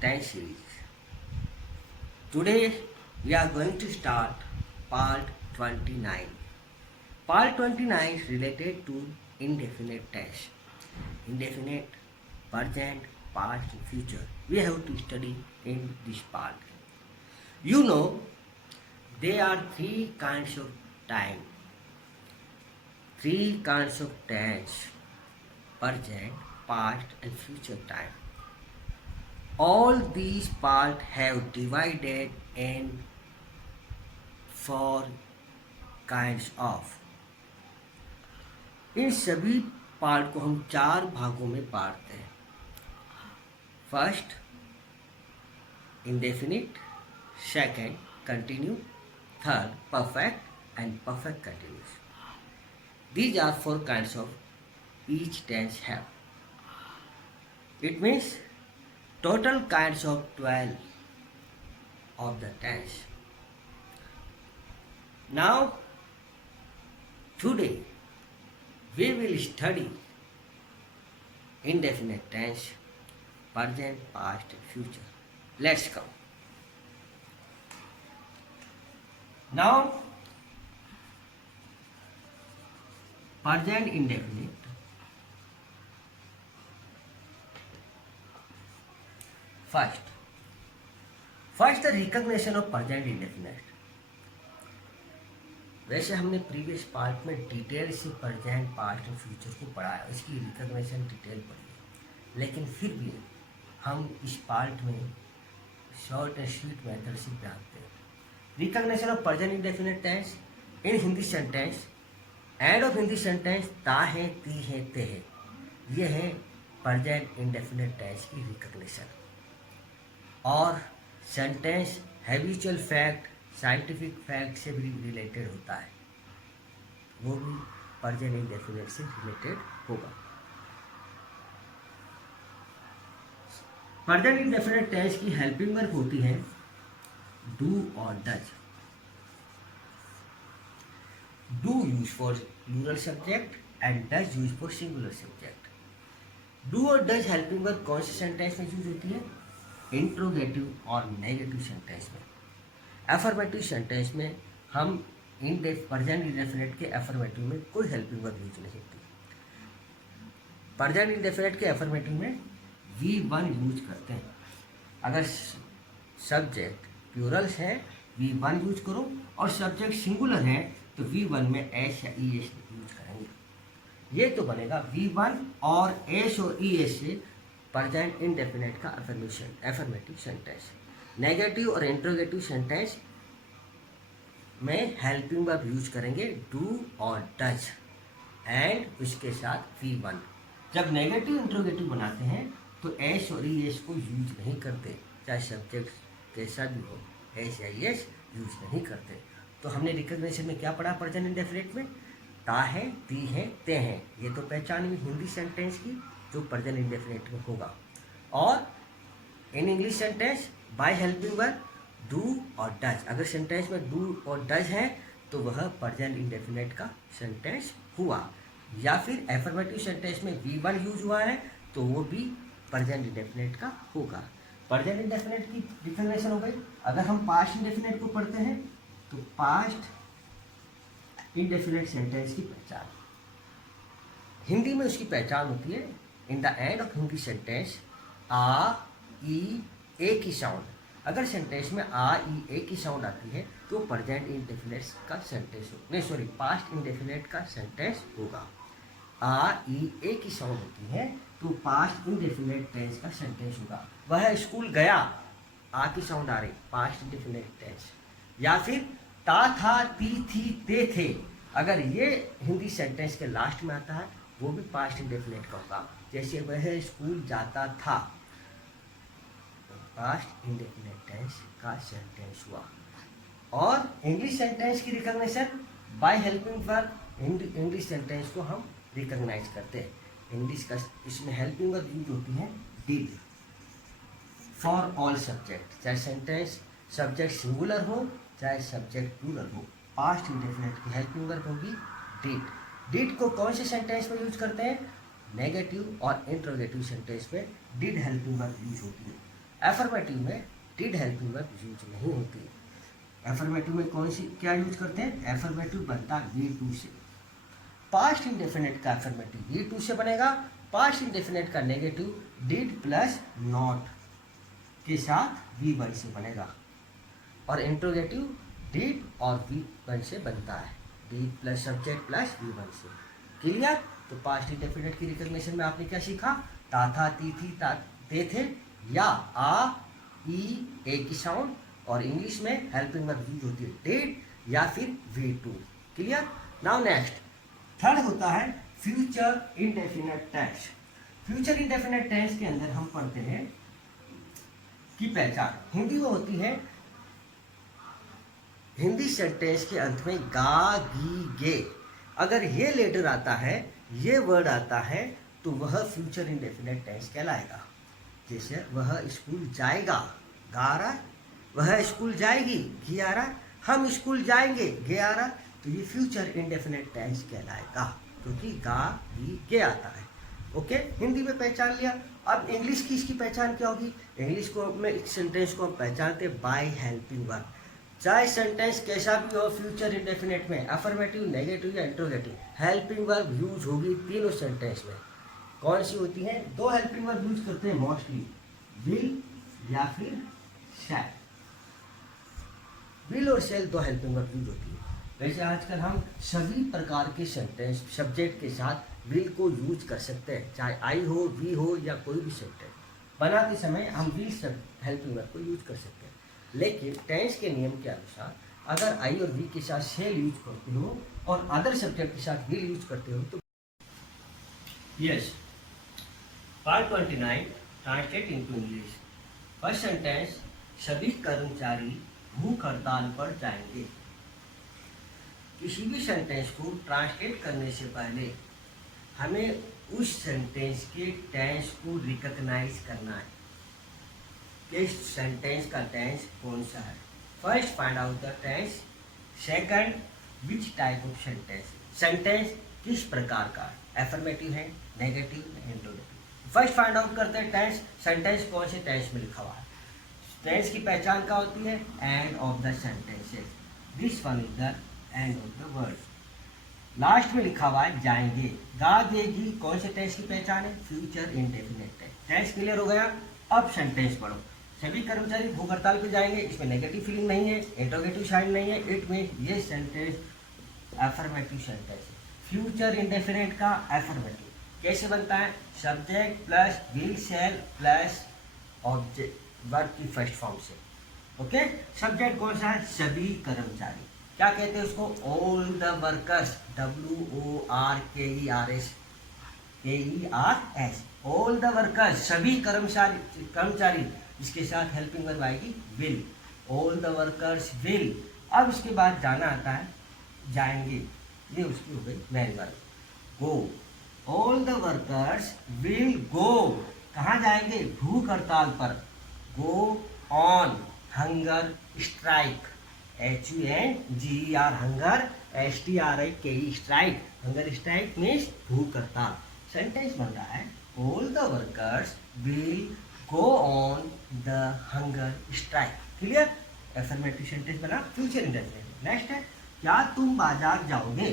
10 series. Today we are going to start part 29. Part 29 is related to indefinite tense. Indefinite, present, past, future. We have to study in this part. You know, there are three kinds of time, three kinds of tense: present, past, and future time. All these parts have divided in four kinds of. इन सभी part को हम चार भागों में बांटते हैं. First indefinite, second continue, third perfect and perfect continuous. These are four kinds of each tense have. It means total kinds of 12 of the tense. Now, today we will study indefinite tense, present, past, future. Let's go. Now, present indefinite. First the recognition of present indefinite. वैसे हमने previous part में detail से present, past और future को पढ़ा है, इसकी recognition detail पढ़ी है, लेकिन फिर भी हम इस पार्ट में शॉर्ट एंड स्वीट मेथड से जानते हैं. Recognition of present indefinite tense in Hindi sentence. End of Hindi sentence ता है, ती है, ते है. ये है प्रेजेंट इंडेफिनिट टेंस की रिकग्निशन. और sentence habitual fact, scientific fact से भी रिलेटेड होता है, वो भी प्रेजेंट इंडेफिनिट से रिलेटेड होगा. प्रेजेंट इंडेफिनिट टेंस की हेल्पिंग वर्ब होती है डू और does. Do use for plural subject and does use for singular subject. Do और डज हेल्पिंग वर्ब कौन से सेंटेंस में यूज होती है? इंट्रोगेटिव और नेगेटिव सेंटेंस में. एफर्मेटिव सेंटेंस में हम प्रेजेंट इंडेफिनिट के एफर्मेटिव में कोई हेल्पिंग वर्ब यूज नहीं होती. प्रेजेंट इंडेफिनिट के एफर्मेटिव में V1 यूज करते हैं. अगर सब्जेक्ट प्लूरल्स है V1 यूज करो, और सब्जेक्ट सिंगुलर है तो V1 में एस या ई एस यूज करेंगे. ये तो बनेगा V1 और एस और ई एस से प्रेजेंट इंडेफिनिट का एफर्मेटिव सेंटेंस. नेगेटिव और इंट्रोगेटिव सेंटेंस में हेल्पिंग वर्ब यूज करेंगे डू और डज एंड उसके साथ V1. जब नेगेटिव इंट्रोगेटिव बनाते हैं तो एस और ई एस को यूज नहीं करते, चाहे सब्जेक्ट कैसा भी हो, एस या ई एस यूज नहीं करते. तो हमने रिकग्निशन में क्या पढ़ा प्रेजेंट इंडेफिनिट में? ता है, ती है, ते हैं. ये तो पहचान हुई हिंदी सेंटेंस की जो प्रेजेंट इंडेफिनिट में होगा. और in English sentence by helping verb do और डज. अगर सेंटेंस में डू और डज है तो वह प्रेजेंट इंडेफिनिट का सेंटेंस हुआ. या फिर एफर्मेटिव सेंटेंस में V1 यूज हुआ है तो वो भी प्रेजेंट इंडेफिनिट का होगा. प्रेजेंट इंडेफिनिट की डिफिनेशन हो गई. अगर हम पास्ट इंडेफिनिट को पढ़ते हैं तो पास्ट इंडेफिनिट सेंटेंस की पहचान हिंदी में उसकी पहचान होती है in the end of Hindi sentence आ, ई, ए की साउंड. अगर सेंटेंस में आ, ई, ए की साउंड आती है तो प्रेजेंट इंडेफिनिट का सेंटेंस पास्ट इंडेफिनिट का सेंटेंस होगा. आ, ई, ए की साउंड होती है तो पास्ट इंडेफिनिट टेंस का सेंटेंस होगा. वह स्कूल गया, आ की साउंड आ रही, पास्ट इंडेफिनिट टेंस. या फिर ता, था, ती, थी, ते, थे, अगर ये हिंदी सेंटेंस के लास्ट में आता है वो भी पास्ट इंडेफिनिट का होगा. जैसे वह स्कूल जाता था, पास्ट इंडेफिनिट टेंस का सेंटेंस हुआ. और इंग्लिश सेंटेंस की recognition by helping verb. English sentence को हम रिकग्नाइज करते हैं. इंग्लिश का इसमें हेल्पिंग वर्ब यूज होती है डिड फॉर ऑल सब्जेक्ट. चाहे सेंटेंस सब्जेक्ट सिंगुलर हो चाहे सब्जेक्ट प्लूरल हो, पास्ट इंडेफिनिट की हेल्पिंग वर्ब होगी डिड. डिड को कौन से सेंटेंस में यूज करते हैं? नेगेटिव और इंट्रोगेटिव सेंटेंस में डिड हेल्पिंग वर्ब यूज होती है. एफर्मेटिव में डिड हेल्पिंग वर्ब यूज नहीं होती। एफर्मेटिव में कौन सी क्या यूज करते हैं? एफर्मेटिव बनता V2 से। पास्ट इंडेफिनिट का एफर्मेटिव V2 से बनेगा, पास्ट इंडेफिनिट का नेगेटिव डिड प्लस नॉट के साथ V1 से बनेगा, और इंट्रोगेटिव डिड और V1 से बनता है, did plus subject plus V1 से। क्लियर? तो पास्ट इंडेफिनिट की रिकॉग्निशन में आपने क्या सीखा? ता था, ती थी, ते थे, या आ ई ए की साउंड, और इंग्लिश में हेल्पिंग वर्ब यूज होती है डिड या फिर V2। Clear? Now next third होता है future indefinite tense. Future indefinite tense के अंदर हम पढ़ते हैं की पहचान हिंदी में होती है। हिंदी सेंटेंस के अंत में गा, गी, गे, अगर ये लेटर आता है, ये वर्ड आता है, तो वह फ्यूचर इंडेफिनिट टेंस कहलाएगा। जैसे वह स्कूल जाएगा, गा आ रहा है, वह स्कूल जाएगी, गी आ रहा है, हम स्कूल जाएंगे, गे आ रहा है, तो ये फ्यूचर इंडेफिनिट टेंस कहलाएगा, क्योंकि गा, गी, गे आता है। ओके, हिंदी में पहचान लिया। अब इंग्लिश की इसकी पहचान क्या होगी? इंग्लिश को में इस सेंटेंस को हम पहचानते बाय हेल्पिंग वर्ब। चाहे सेंटेंस कैसा भी हो, फ्यूचर इंडेफिनिट में अफर्मेटिव, नेगेटिव या इंट्रोगेटिव, हेल्पिंग वर्ब यूज होगी तीनों सेंटेंस में। कौन सी होती है? दो हेल्पिंग वर्ब यूज करते हैं मोस्टली, विल या फिर शैल। विल और शैल दो हेल्पिंग वर्ब यूज होती है। वैसे आजकल हम सभी प्रकार के सेंटेंस सब्जेक्ट के साथ विल को यूज कर सकते हैं, चाहे आई हो, वी हो या कोई भी सेंटेंस बनाते समय हम विल हेल्पिंग वर्ब को यूज कर सकते हैं। लेकिन टेंस के नियम के अनुसार अगर आई और वी के साथ शेल यूज करते हो और अदर सब्जेक्ट के साथ विल यूज करते हो तो yes. Part 29 translate into English. First sentence, सभी कर्मचारी भूख हड़ताल पर जाएंगे। किसी भी सेंटेंस को ट्रांसलेट करने से पहले हमें उस सेंटेंस के टेंस को रिकॉग्नाइज करना है कि इस सेंटेंस का टेंस कौन सा है। First find out the tense, second which type of sentence, sentence किस प्रकार का है, एफर्मेटिव है, negative, interrogative. First find out करते हैं टेंस, सेंटेंस कौन से टेंस में लिखा हुआ है। टेंस की पहचान क्या होती है? And of the sentences, this one is the end of the word. Last में लिखा हुआ है जाएंगे, गा, देगी, कौन से टेंस की पहचान है? Future indefinite tense. Tense clear हो गया? अब सेंटेंस पढ़ो। सभी कर्मचारी भूख हड़ताल पे जाएंगे, इसमें नेगेटिव फीलिंग नहीं है, इंट्रोगेटिव साइन नहीं है, इट मीन ये सेंटेंस एफर्मेटिव सेंटेंस है। फ्यूचर इंडेफिनिट का एफर्मेटिव कैसे बनता है? Subject plus will shell plus object, verb की फर्स्ट फॉर्म से। ओके, सब्जेक्ट कौन सा है? सभी कर्मचारी। क्या कहते हैं उसको? All the workers, WORKERS, KERS, all the workers, सभी कर्मचारी। इसके साथ हेल्पिंग वर्ब आएगी will, all the workers will. अब इसके बाद जाना आता है जाएंगे, ये उसकी हो गई main verb. Go, all the workers will go, कहाँ जाएंगे? भूख हड़ताल पर। Go on hunger strike, HUNGER hunger, STRIKE strike, hunger strike means भूख हड़ताल। सेंटेंस बन रहा है all the workers will go on the hunger strike. Clear? Affirmative sentence बना, फ्यूचर इंडेफिनिट। नेक्स्ट है क्या तुम बाजार जाओगे।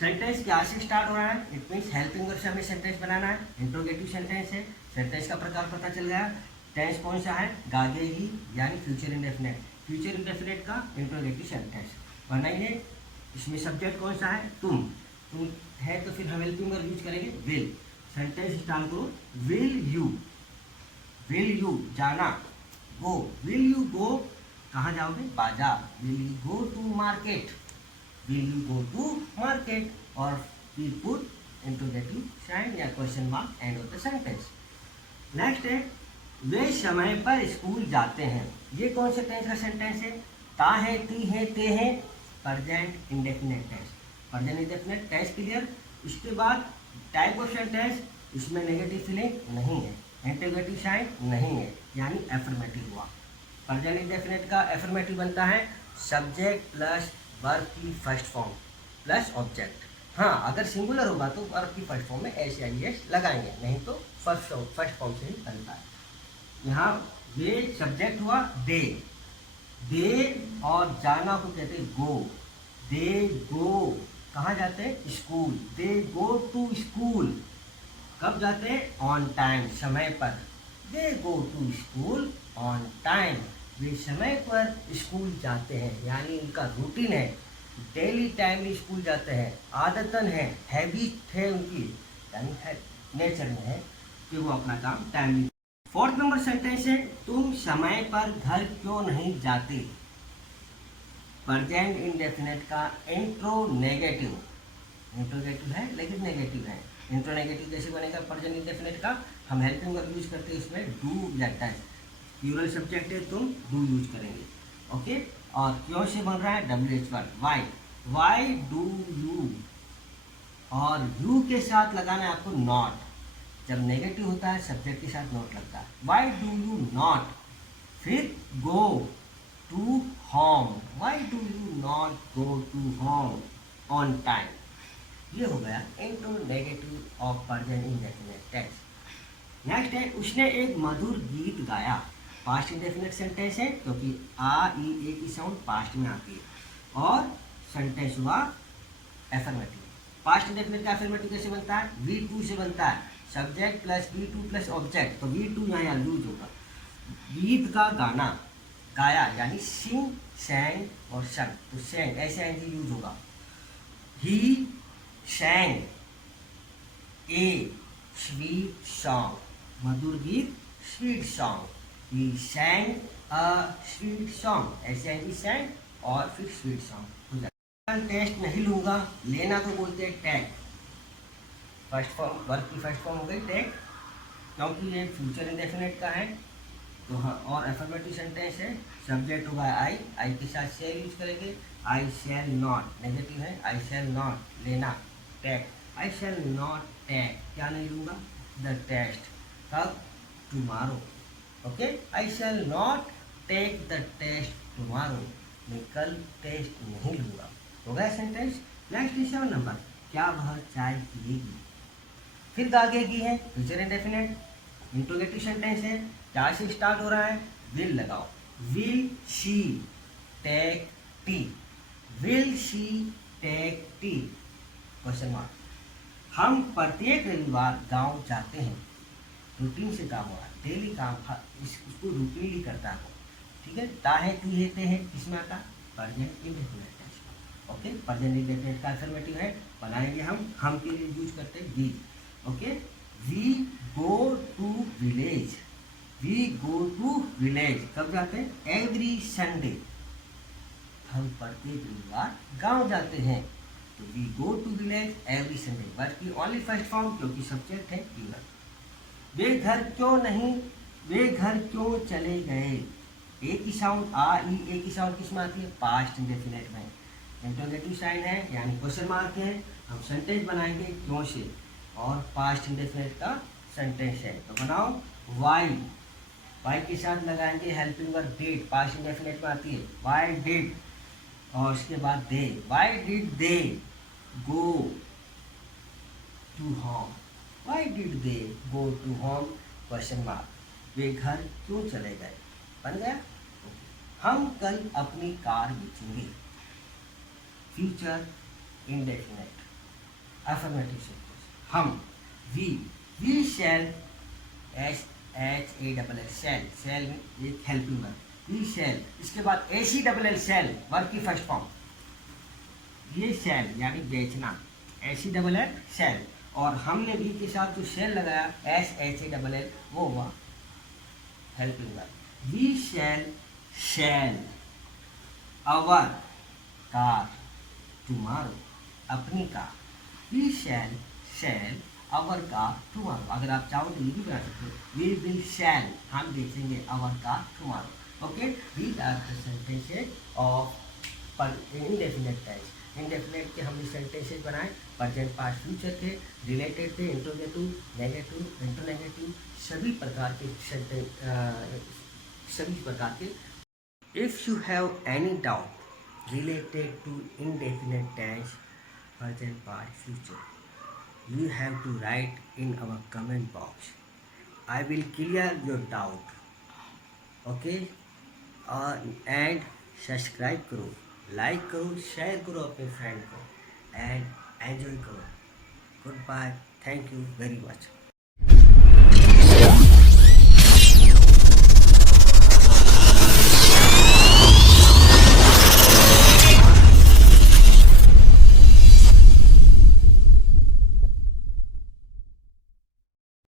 सेंटेंस क्या से स्टार्ट हो रहा है? इट मीन्स हेल्पिंग वर्ब से हमें सेंटेंस बनाना है। इंट्रोगेटिव सेंटेंस है, सेंटेंस का प्रकार पता चल गया। टेंस कौन सा है? गागेगी यानी फ्यूचर इंडेफिनिट। फ्यूचर इंडेफिनिट का इंट्रोगेटिव सेंटेंस बनाइए। इसमें सब्जेक्ट कौन सा है? तुम है, तो फिर हम हेल्पिंग वर्ब यूज करेंगे विल। सेंटेंस स्टार्ट करो, विल यू जाना। गो, विल यू गो, कहाँ जाओगे? बाजार। Will you go to market, will you go to market, और वी पुट इंट्रोगेटिव साइन या question mark end of the sentence. Next है वे समय पर स्कूल जाते हैं। ये कौन से टेंस का सेंटेंस है? ता है, ती है, ते है, present indefinite tense. Present indefinite tense clear. इसके बाद टाइप ऑफ सेंटेंस, इसमें नेगेटिव फीलिंग नहीं है, इंट्रोगेटिव साइन नहीं है, यानी एफर्मेटिव हुआ। प्रेजेंट इंडेफिनिट का एफर्मेटिव बनता है सब्जेक्ट प्लस वर्ब की फर्स्ट फॉर्म प्लस ऑब्जेक्ट। हाँ, अगर सिंगुलर होगा तो वर्ब की फर्स्ट फॉर्म में SIS लगाएंगे, नहीं तो फर्स्ट फॉर्म से ही बनता है। यहाँ वे सब्जेक्ट हुआ दे, दे और जाना को कहते हैं गो। दे गो कहाँ जाते हैं? School. They go to school कब जाते हैं? ऑन टाइम, समय पर। They go to school on time, वे समय पर स्कूल जाते हैं, यानी उनका रूटीन है, डेली टाइमली स्कूल जाते हैं, आदतन है, हैबिट है उनकी, यानी है नेचर में है कि वो अपना काम टाइमली। फोर्थ नंबर सेंटेंस है, तुम समय पर घर क्यों नहीं जाते? प्रेजेंट इंडेफिनिट का इंट्रोनेगेटिव, इंट्रोगेटिव है लेकिन नेगेटिव है। इंट्रोनेगेटिव कैसे बनेगा प्रेजेंट इंडेफिनिट का? हम हेल्पिंग वर्ब यूज करते हैं इसमें डू या डज। प्लूरल सब्जेक्ट है, तुम डू यूज करेंगे। ओके, और क्यों से बन रहा है? WH word, why. Why do you, और यू के साथ लगाना है आपको नॉट। जब नेगेटिव होता है सब्जेक्ट के साथ नॉट लगता है। वाई डू यू नॉट, फिर go to home, why do you not go to home on time. ये हो गया interronegative of present indefinite tense. Next है, उसने एक मधुर गीत गाया। पास्ट इंडेफिनिट सेंटेंस है क्योंकि आ ई ए की साउंड पास्ट में आती है, और सेंटेंस हुआ एफर्मेटिव। पास्ट इंडेफिनिट का एफर्मेटिव कैसे बनता है? V2 से बनता है, subject plus V2 plus object, तो V2 यहाँ यूज होगा। गीत का गाना, गाया यानी सिंग, सैंग और सन, तो सैंग ऐसे एनजी यूज होगा। ही सैंग ए स्वीट सॉन्ग, मधुर गीत, sweet song. He सैंग a sweet song, ऐसे एनजी सैंग और फिर स्वीट सॉन्ग हो जाता है। टेस्ट नहीं लूंगा, लेना को बोलते हैं टैग। फर्स्ट फॉर्म, वर्ब की फर्स्ट फॉर्म हो गई टैग, क्योंकि ये फ्यूचर इंडेफिनिट का है तो हाँ। और एफर्मेटिव सेंटेंस है, सब्जेक्ट होगा आई, आई के साथ शेल यूज करेंगे। आई शैल नॉट, नेगेटिव है, आई शैल नॉट लेना, take. I shall not take, क्या नहीं लूँगा? द टेस्ट, कब? Tomorrow. Okay, I shall not take the test tomorrow, मैं कल टेस्ट नहीं लूँगा। हो गया सेंटेंस। नेक्स्ट 7 नंबर, क्या वह चाय पिएगी? फिर आगे की है फ्यूचर इंडेफिनिट, इंट्रोगेटिव सेंटेंस है, क्या से स्टार्ट हो रहा है? विल लगाओ। Will she take tea, will she take tea, question mark. हम प्रत्येक रविवार गांव जाते हैं, रूटीन से काम हो रहा है, डेली काम, इसको रूटीनली करता है। ठीक है, ताहे तू हेते हैं, किसमें आता? Present indefinite tense. Okay, present indefinite का अफर्मेटिव है, बनाएंगे हम के लिए यूज करते हैं we. Okay, we go to village, we go to village कब जाते हैं? एवरी संडे, हम प्रत्येक रविवार गांव जाते हैं, तो we go to village every Sunday. Verb की ओनली फर्स्ट फॉर्म क्योंकि सब्जेक्ट है प्लूरल। वे घर क्यों नहीं, वे घर क्यों चले गए? ए की साउंड आ ई, ए की साउंड किस में आती है? पास्ट इंडेफिनिट में। इंटरोगेटिव साइन है यानी क्वेश्चन मार्क है, हम सेंटेंस बनाएंगे क्यों से, और पास्ट इंडेफिनिट का सेंटेंस है तो बनाओ वाई, वाई के साथ लगाएंगे helping verb did, past indefinite में आती है, वाई डिड, और उसके बाद they, why did they go to home, why did they go to home, question mark. वे घर क्यों चले गए? बन गया। हम कल अपनी कार बेचेंगे, फ्यूचर इंडेफिनिट अफर्मेटिव सेंटेंस। हम, we shall, S H A double L, shall, shall में एक हेल्पिंग वर्ब, वी शैल, इसके बाद A C double L, shall verb की फर्स्ट फॉर्म, ये शैल यानी बेचना, ए सी डबल एल शैल, और हमने वी के साथ जो शैल लगाया S H A double L, वो हुआ helping verb. We shall sell our car tomorrow, अपनी car, we shall sell our car tomorrow. अगर आप चाहो तो ये भी बना सकते हो, वी विल शैल, हम बेचेंगे our car tomorrow. Okay, these are the sentences of indefinite tense. Indefinite के हमने सेंटेंसेस बनाए, प्रेजेंट पास्ट फ्यूचर थे, रिलेटेड थे, इंट्रोगेटिव, नेगेटिव, इंट्रोनेगेटिव, सभी प्रकार के सेंटेंस, सभी प्रकार के। If you have any doubt related to indefinite tense, present, past, future, you have to write in our comment box. I will clear your doubt. Okay, और and subscribe करो, like करो, share करो अपने friend को, and enjoy करो। Good bye, thank you very much.